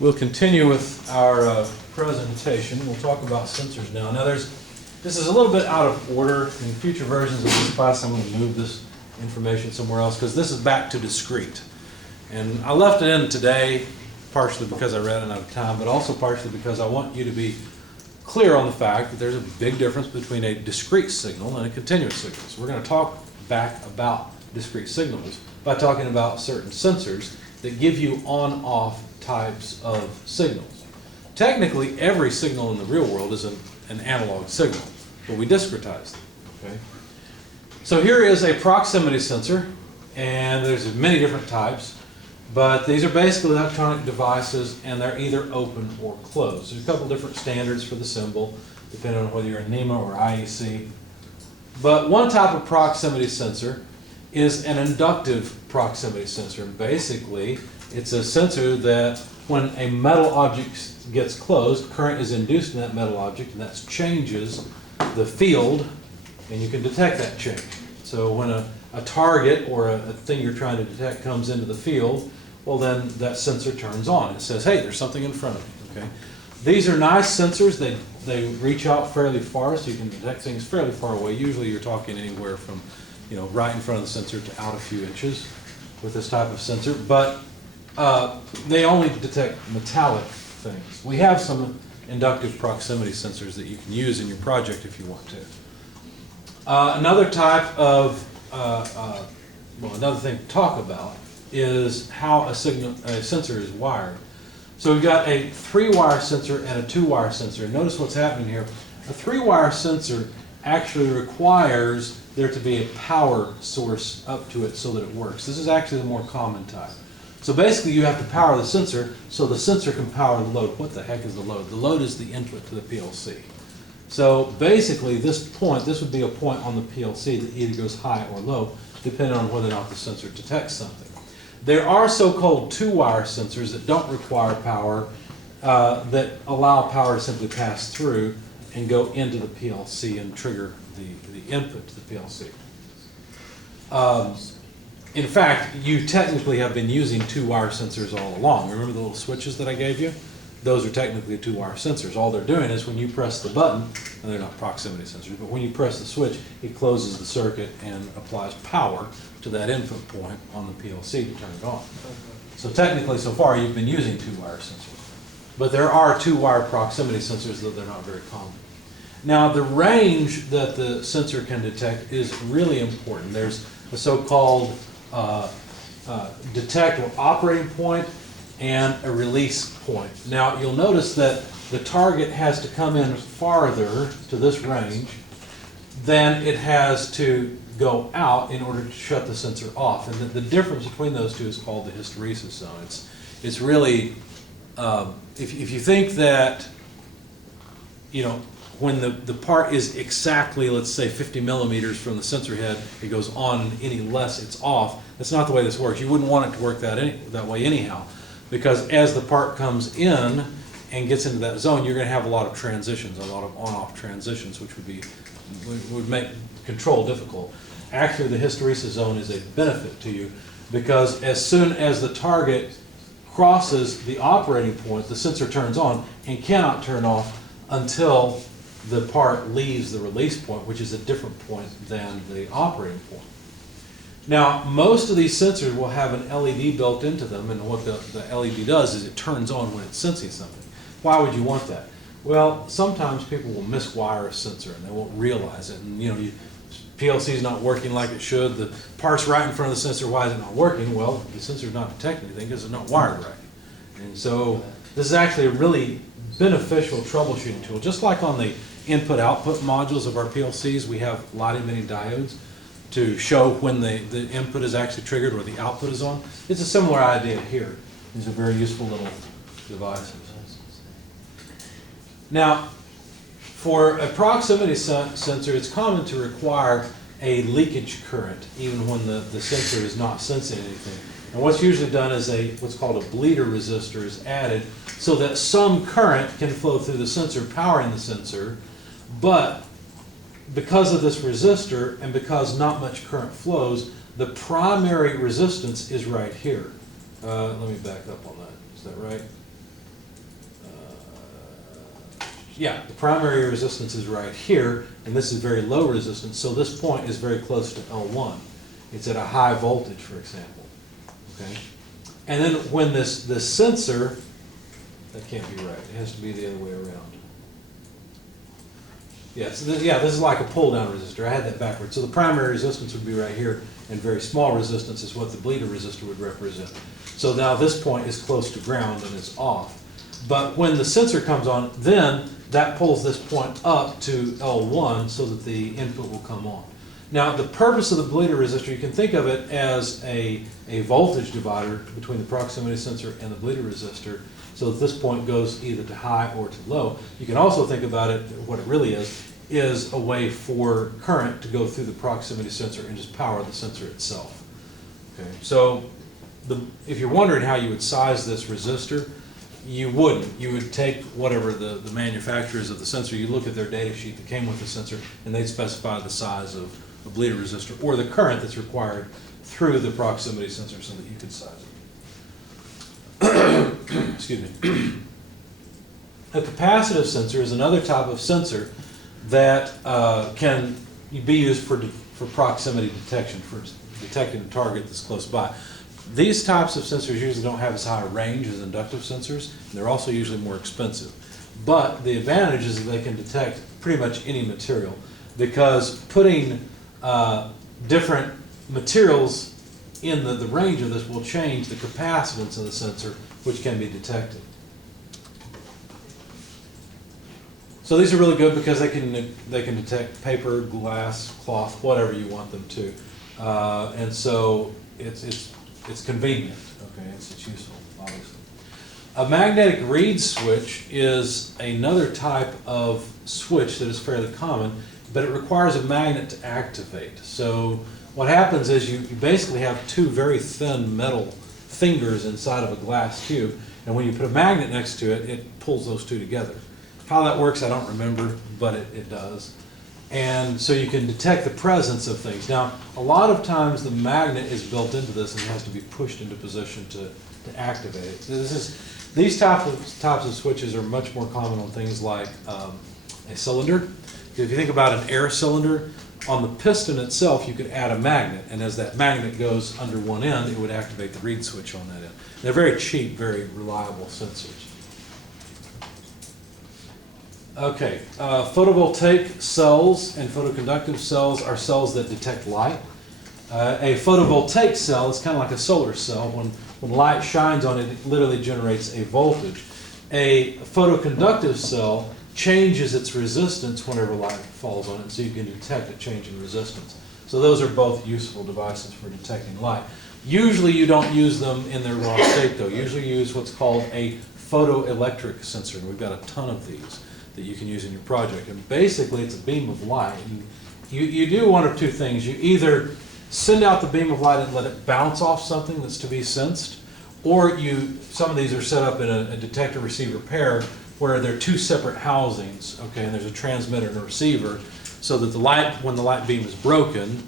We'll continue with our presentation. We'll talk about sensors now. Now this is a little bit out of order. In future versions of this class, I'm going to move this information somewhere else because this is back to discrete. And I left it in today partially because I ran out of time, but also partially because I want you to be clear on the fact that there's a big difference between a discrete signal and a continuous signal. So we're going to talk back about discrete signals by talking about certain sensors that give you on-off types of signals. Technically, every signal in the real world is an analog signal, but we discretize them. Okay? So here is a proximity sensor, and there's many different types, but these are basically electronic devices, and they're either open or closed. There's a couple different standards for the symbol, depending on whether you're a NEMA or IEC. But one type of proximity sensor is an inductive proximity sensor. Basically, it's a sensor that when a metal object gets closed, current is induced in that metal object, and that changes the field, and you can detect that change. So when a target or a thing you're trying to detect comes into the field, well then that sensor turns on. It says, hey, there's something in front of me. Okay? These are nice sensors. They reach out fairly far, so you can detect things fairly far away. Usually you're talking anywhere from right in front of the sensor to out a few inches with this type of sensor. But they only detect metallic things. We have some inductive proximity sensors that you can use in your project if you want to. Another type of, another thing to talk about is how a sensor is wired. So we've got a 3-wire sensor and a 2-wire sensor. Notice what's happening here. A 3-wire sensor actually requires there to be a power source up to it so that it works. This is actually the more common type. So basically you have to power the sensor so the sensor can power the load. What the heck is the load? The load is the input to the PLC. So basically this would be a point on the PLC that either goes high or low depending on whether or not the sensor detects something. There are so-called 2-wire sensors that don't require power, that allow power to simply pass through and go into the PLC and trigger the input to the PLC. In fact, you technically have been using 2-wire sensors all along. Remember the little switches that I gave you? Those are technically 2-wire sensors. All they're doing is when you press the button, and they're not proximity sensors, but when you press the switch, it closes the circuit and applies power to that input point on the PLC to turn it on. So technically, so far, you've been using 2-wire sensors. But there are 2-wire proximity sensors, though they're not very common. Now, the range that the sensor can detect is really important. There's a so-called detect or operating point and a release point. Now, you'll notice that the target has to come in farther to this range than it has to go out in order to shut the sensor off. And the difference between those two is called the hysteresis zone. It's really, if you think that, when the part is exactly, let's say, 50 millimeters from the sensor head, it goes on, any less it's off. That's not the way this works. You wouldn't want it to work that way anyhow, because as the part comes in and gets into that zone, you're going to have a lot of transitions, a lot of on-off transitions, which would make control difficult. Actually, the hysteresis zone is a benefit to you, because as soon as the target crosses the operating point, the sensor turns on and cannot turn off until the part leaves the release point, which is a different point than the operating point. Now, most of these sensors will have an LED built into them, and what the LED does is it turns on when it's sensing something. Why would you want that? Well, sometimes people will miswire a sensor and they won't realize it. And PLC is not working like it should. The part's right in front of the sensor. Why is it not working? Well, the sensor's not detecting anything because it's not wired right. And so this is actually a really beneficial troubleshooting tool. Just like on the input-output modules of our PLCs, we have light-emitting diodes to show when the input is actually triggered or the output is on. It's a similar idea here. These are very useful little devices. Now, for a proximity sensor, it's common to require a leakage current even when the sensor is not sensing anything. And what's usually done is what's called a bleeder resistor is added so that some current can flow through the sensor, powering the sensor, but because of this resistor and because not much current flows, the primary resistance is right here. Let me back up on that. Is that right? Yeah, the primary resistance is right here, and this is very low resistance, so this point is very close to L1. It's at a high voltage, for example. Okay? And then when this sensor, that can't be right, it has to be the other way around. Yeah, so this is like a pull-down resistor. I had that backwards. So the primary resistance would be right here, and very small resistance is what the bleeder resistor would represent. So now this point is close to ground and it's off. But when the sensor comes on, then that pulls this point up to L1 so that the input will come on. Now, the purpose of the bleeder resistor, you can think of it as a voltage divider between the proximity sensor and the bleeder resistor, so that this point goes either to high or to low. You can also think about it, what it really is a way for current to go through the proximity sensor and just power the sensor itself. Okay, so if you're wondering how you would size this resistor, you wouldn't. You would take whatever the manufacturers of the sensor, you look at their data sheet that came with the sensor, and they'd specify the size of a bleeder resistor or the current that's required through the proximity sensor so that you could size it. Excuse me. A capacitive sensor is another type of sensor that can be used for proximity detection, for detecting a target that's close by. These types of sensors usually don't have as high a range as inductive sensors, and they're also usually more expensive. But the advantage is that they can detect pretty much any material, because putting different materials in the range of this will change the capacitance of the sensor, which can be detected. So these are really good because they can detect paper, glass, cloth, whatever you want them to, and so it's convenient. Okay, it's useful, obviously. A magnetic reed switch is another type of switch that is fairly common, but it requires a magnet to activate. So what happens is you basically have two very thin metal fingers inside of a glass tube, and when you put a magnet next to it, it pulls those two together. How that works, I don't remember, but it does. And so you can detect the presence of things. Now, a lot of times the magnet is built into this and it has to be pushed into position to activate it. These types of switches are much more common on things like a cylinder. If you think about an air cylinder, on the piston itself you could add a magnet, and as that magnet goes under one end, it would activate the reed switch on that end. They're very cheap, very reliable sensors. Okay, photovoltaic cells and photoconductive cells are cells that detect light. A photovoltaic cell is kind of like a solar cell. When light shines on it, it literally generates a voltage. A photoconductive cell changes its resistance whenever light falls on it, so you can detect a change in resistance. So those are both useful devices for detecting light. Usually you don't use them in their raw state, though. Usually you use what's called a photoelectric sensor, and we've got a ton of these that you can use in your project. And basically it's a beam of light. And you do one of two things. You either send out the beam of light and let it bounce off something that's to be sensed, or some of these are set up in a detector receiver pair where they're two separate housings, okay, and there's a transmitter and a receiver, so that when the light beam is broken,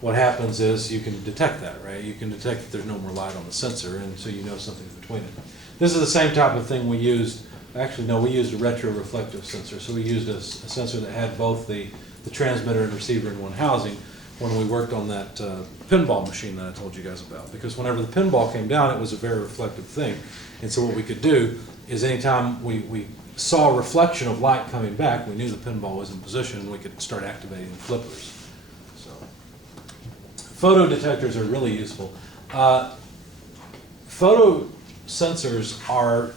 what happens is you can detect that, right? You can detect that there's no more light on the sensor, and so you know something's between it. This is the same type of thing we used. Actually, no, we used a retroreflective sensor. So we used a sensor that had both the transmitter and receiver in one housing when we worked on that pinball machine that I told you guys about. Because whenever the pinball came down, it was a very reflective thing. And so what we could do is anytime we saw a reflection of light coming back, we knew the pinball was in position and we could start activating the flippers. So photo detectors are really useful. Photo sensors are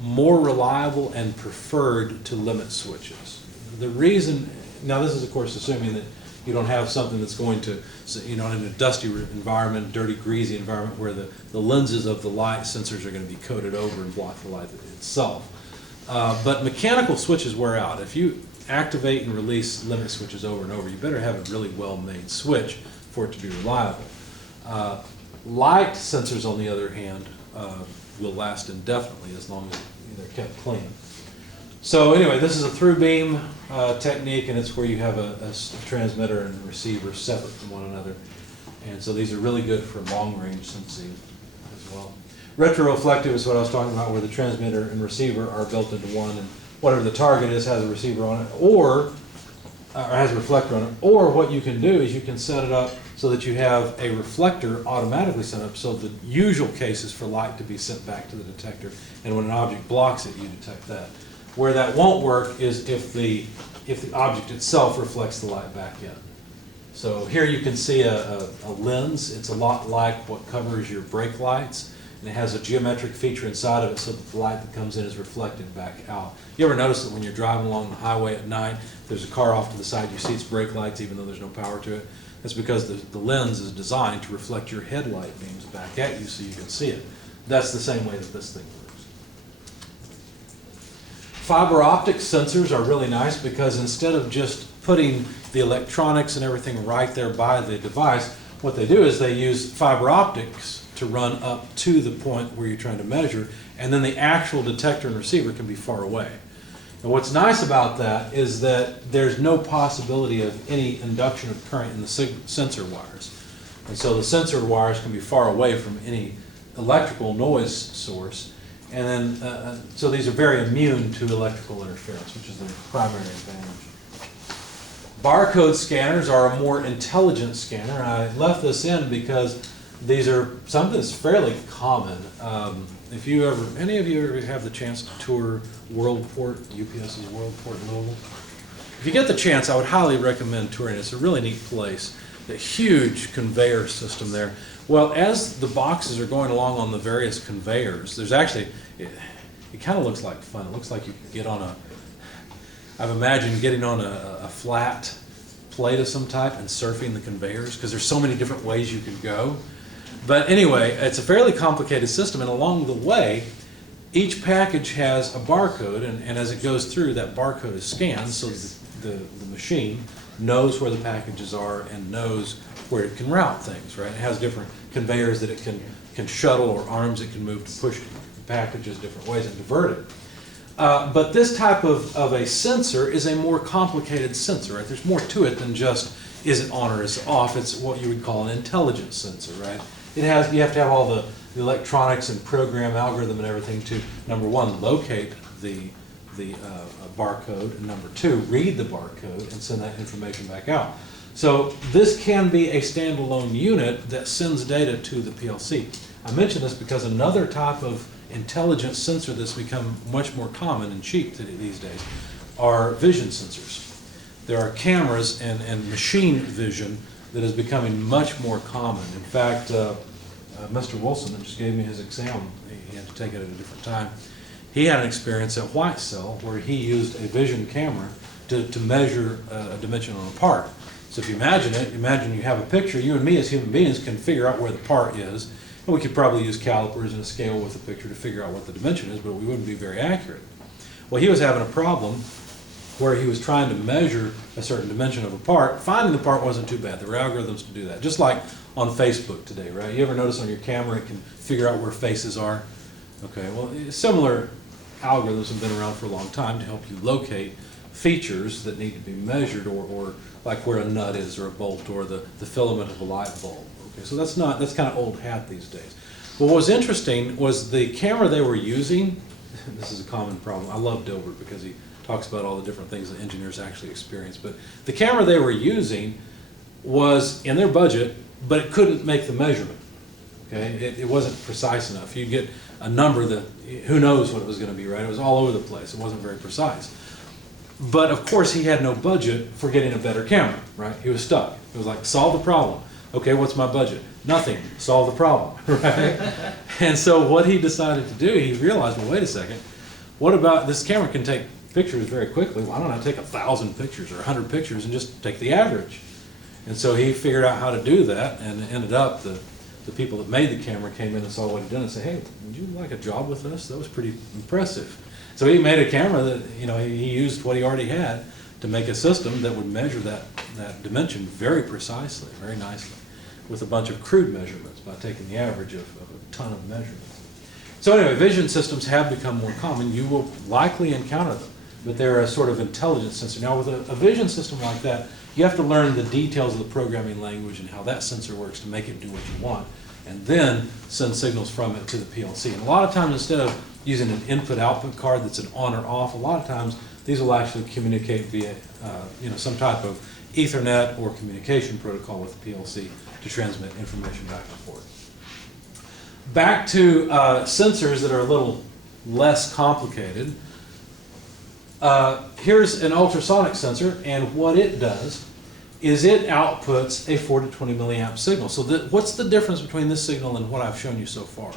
more reliable and preferred to limit switches. The reason, now this is of course assuming that you don't have something that's going to, in a dusty environment, dirty, greasy environment where the lenses of the light sensors are going to be coated over and block the light itself. But mechanical switches wear out. If you activate and release limit switches over and over, you better have a really well-made switch for it to be reliable. Light sensors, on the other hand, will last indefinitely as long as they're kept clean. So anyway, this is a through beam technique, and it's where you have a transmitter and receiver separate from one another. And so these are really good for long range sensing as well. Retroreflective is what I was talking about, where the transmitter and receiver are built into one, and whatever the target is has a receiver on it, or has a reflector on it. Or what you can do is you can set it up so that you have a reflector automatically set up, so the usual case is for light to be sent back to the detector, and when an object blocks it, you detect that. Where that won't work is if the object itself reflects the light back in. So here you can see a lens. It's a lot like what covers your brake lights, and it has a geometric feature inside of it so that the light that comes in is reflected back out. You ever notice that when you're driving along the highway at night, there's a car off to the side, you see its brake lights even though there's no power to it? That's because the lens is designed to reflect your headlight beams back at you so you can see it. That's the same way that this thing works. Fiber optic sensors are really nice because instead of just putting the electronics and everything right there by the device, what they do is they use fiber optics to run up to the point where you're trying to measure, and then the actual detector and receiver can be far away. And what's nice about that is that there's no possibility of any induction of current in the sensor wires. And so the sensor wires can be far away from any electrical noise source. And then, so these are very immune to electrical interference, which is the primary advantage. Barcode scanners are a more intelligent scanner. And I left this in because these are something that's fairly common. If you ever, any of you ever have the chance to tour Worldport, UPS's Worldport in Louisville? If you get the chance, I would highly recommend touring it. It's a really neat place. A huge conveyor system there. Well, as the boxes are going along on the various conveyors, there's actually, it kind of looks like fun. It looks like you could get on a, I've imagined getting on a flat plate of some type and surfing the conveyors, because there's so many different ways you could go. But anyway, it's a fairly complicated system, and along the way, each package has a barcode, and as it goes through, that barcode is scanned so the machine knows where the packages are and knows where it can route things, right? It has different conveyors that it can shuttle, or arms it can move to push packages different ways and divert it. But this type of a sensor is a more complicated sensor, right? There's more to it than just is it on or is it off. It's what you would call an intelligent sensor, right? It has, you have to have all the electronics and program algorithm and everything to, number one, locate the barcode, and number two, read the barcode and send that information back out. So this can be a standalone unit that sends data to the PLC. I mention this because another type of intelligent sensor that's become much more common and cheap these days are vision sensors. There are cameras and machine vision that is becoming much more common. In fact, Mr. Wilson, that just gave me his exam, he had to take it at a different time, he had an experience at White Cell where he used a vision camera to measure a dimension on a part. So if you imagine it, imagine you have a picture, you and me as human beings can figure out where the part is, and we could probably use calipers and a scale with the picture to figure out what the dimension is, but we wouldn't be very accurate. Well, he was having a problem where he was trying to measure a certain dimension of a part. Finding the part wasn't too bad. There were algorithms to do that. Just like on Facebook today, right? You ever notice on your camera it can figure out where faces are? Okay, well, similar algorithms have been around for a long time to help you locate features that need to be measured, or like where a nut is, or a bolt, or the filament of a light bulb. Okay, so that's kind of old hat these days. But what was interesting was the camera they were using. This is a common problem. I love Dilbert because he talks about all the different things that engineers actually experience. But the camera they were using was in their budget, but it couldn't make the measurement. Okay, it wasn't precise enough. You get a number that who knows what it was going to be, right? It was all over the place. It wasn't very precise. But of course, he had no budget for getting a better camera, right? He was stuck. It was like, solve the problem. Okay, what's my budget? Nothing. Solve the problem, right? And so what he decided to do, he realized, well, wait a second. What about this camera can take pictures very quickly? Why don't I take 1,000 pictures or 100 pictures and just take the average? And so he figured out how to do that, and it ended up the people that made the camera came in and saw what he'd done and said, hey, would you like a job with us? That was pretty impressive. So he made a camera that, you know, he used what he already had to make a system that would measure that dimension very precisely, very nicely, with a bunch of crude measurements by taking the average of a ton of measurements. So anyway, vision systems have become more common. You will likely encounter them, but they're a sort of intelligent sensor. Now with a vision system like that, you have to learn the details of the programming language and how that sensor works to make it do what you want, and then send signals from it to the PLC. And a lot of times, instead of using an input-output card that's an on or off. A lot of times, these will actually communicate via some type of Ethernet or communication protocol with the PLC to transmit information back and forth. Back to sensors that are a little less complicated. Here's an ultrasonic sensor, and what it does is it outputs a 4 to 20 milliamp signal. So what's the difference between this signal and what I've shown you so far?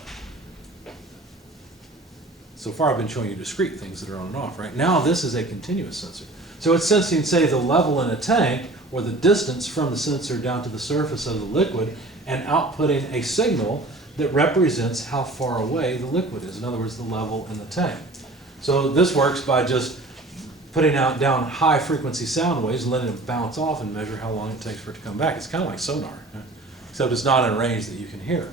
So far I've been showing you discrete things that are on and off, right? Now this is a continuous sensor. So it's sensing, say, the level in a tank or the distance from the sensor down to the surface of the liquid and outputting a signal that represents how far away the liquid is. In other words, the level in the tank. So this works by just putting down high frequency sound waves and letting it bounce off and measure how long it takes for it to come back. It's kind of like sonar, except it's not in a range that you can hear.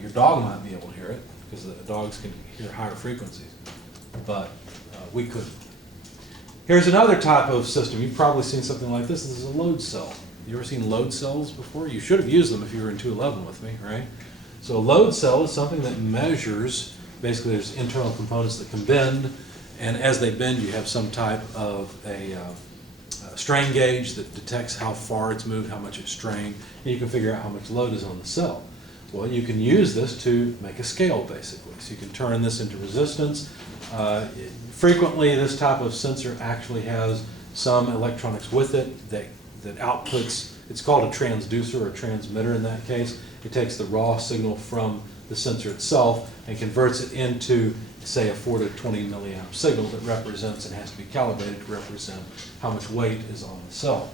Your dog might be able to hear it because the dogs can hear higher frequencies, but we couldn't. Here's another type of system. You've probably seen something like this. This is a load cell. You ever seen load cells before? You should have used them if you were in 211 with me, right? So a load cell is something that measures, basically there's internal components that can bend, and as they bend you have some type of a strain gauge that detects how far it's moved, how much it's strained, and you can figure out how much load is on the cell. Well, you can use this to make a scale, basically. So you can turn this into resistance. Frequently, this type of sensor actually has some electronics with it that outputs, it's called a transducer or transmitter in that case. It takes the raw signal from the sensor itself and converts it into, say, a 4 to 20 milliamp signal that represents and has to be calibrated to represent how much weight is on the cell.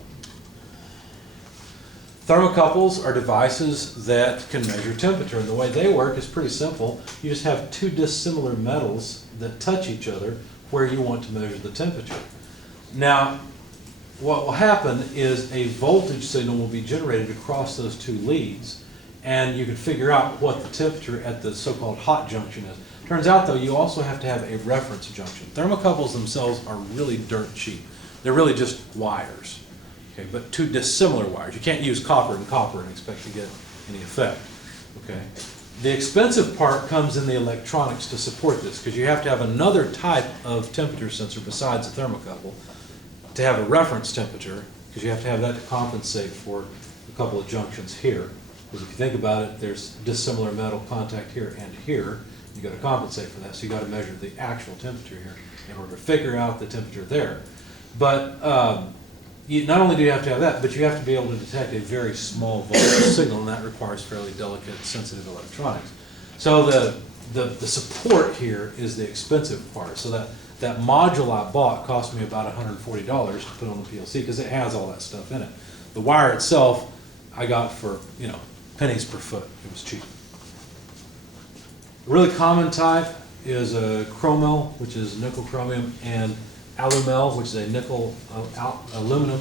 Thermocouples are devices that can measure temperature, and the way they work is pretty simple. You just have two dissimilar metals that touch each other where you want to measure the temperature. Now, what will happen is a voltage signal will be generated across those two leads, and you can figure out what the temperature at the so-called hot junction is. Turns out, though, you also have to have a reference junction. Thermocouples themselves are really dirt cheap. They're really just wires. Okay, but two dissimilar wires. You can't use copper and copper and expect to get any effect. Okay. The expensive part comes in the electronics to support this, because you have to have another type of temperature sensor besides the thermocouple to have a reference temperature, because you have to have that to compensate for a couple of junctions here. Because if you think about it, there's dissimilar metal contact here and here. You've got to compensate for that, so you've got to measure the actual temperature here in order to figure out the temperature there. But not only do you have to have that, but you have to be able to detect a very small voltage signal, and that requires fairly delicate, sensitive electronics. So the support here is the expensive part. So that module I bought cost me about $140 to put on the PLC because it has all that stuff in it. The wire itself I got for pennies per foot. It was cheap. A really common type is a chromel, which is nickel chromium, and alumel, which is a nickel aluminum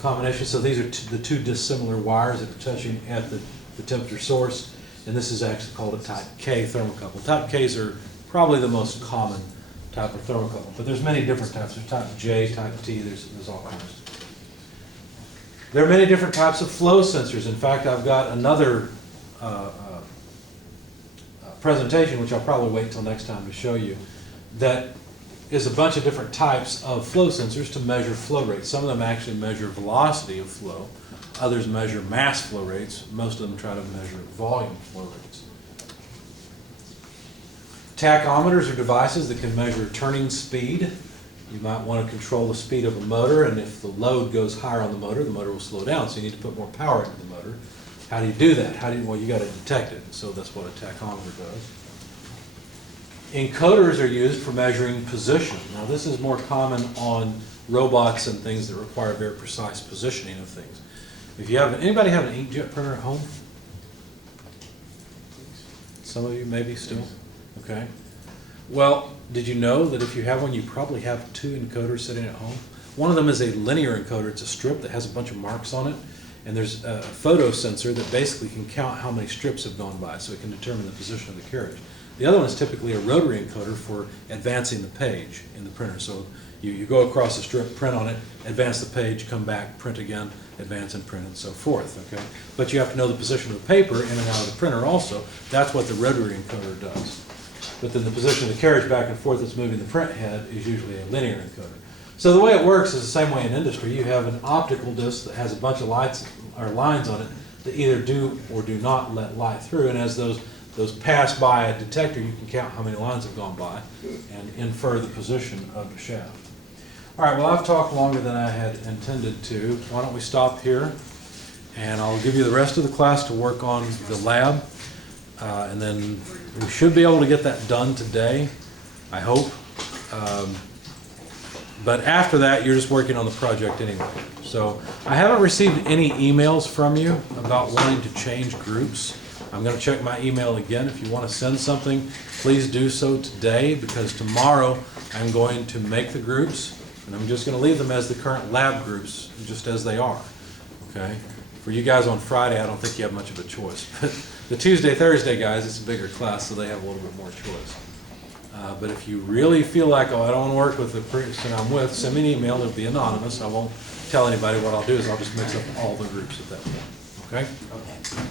combination. So these are the two dissimilar wires that are touching at the temperature source, and this is actually called a type K thermocouple. Type Ks are probably the most common type of thermocouple, but there's many different types. There's type J, type T, there's all kinds. There are many different types of flow sensors. In fact, I've got another presentation, which I'll probably wait until next time to show you, that is a bunch of different types of flow sensors to measure flow rates. Some of them actually measure velocity of flow. Others measure mass flow rates. Most of them try to measure volume flow rates. Tachometers are devices that can measure turning speed. You might want to control the speed of a motor, and if the load goes higher on the motor will slow down, so you need to put more power into the motor. How do you do that? Well, you got to detect it, so that's what a tachometer does. Encoders are used for measuring position. Now, this is more common on robots and things that require very precise positioning of things. If you have, anybody have an inkjet printer at home? Some of you maybe still? Okay. Well, did you know that if you have one, you probably have two encoders sitting at home? One of them is a linear encoder. It's a strip that has a bunch of marks on it, and there's a photo sensor that basically can count how many strips have gone by, so it can determine the position of the carriage. The other one is typically a rotary encoder for advancing the page in the printer. So you go across the strip, print on it, advance the page, come back, print again, advance and print, and so forth. Okay? But you have to know the position of the paper in and out of the printer also. That's what the rotary encoder does. but then the position of the carriage back and forth that's moving the print head is usually a linear encoder. So the way it works is the same way in industry. You have an optical disc that has a bunch of lights or lines on it that either do or do not let light through, and as those pass by a detector, you can count how many lines have gone by and infer the position of the shaft. All right, well, I've talked longer than I had intended to. Why don't we stop here, and I'll give you the rest of the class to work on the lab, and then we should be able to get that done today, I hope. But after that, you're just working on the project anyway. So I haven't received any emails from you about wanting to change groups. I'm going to check my email again. If you want to send something, please do so today, because tomorrow I'm going to make the groups, and I'm just going to leave them as the current lab groups, just as they are. Okay? For you guys on Friday, I don't think you have much of a choice. But the Tuesday, Thursday guys, it's a bigger class, so they have a little bit more choice. But if you really feel like, oh, I don't want to work with the person I'm with, send me an email. It'll be anonymous. I won't tell anybody. What I'll do is I'll just mix up all the groups at that point. Okay? Okay.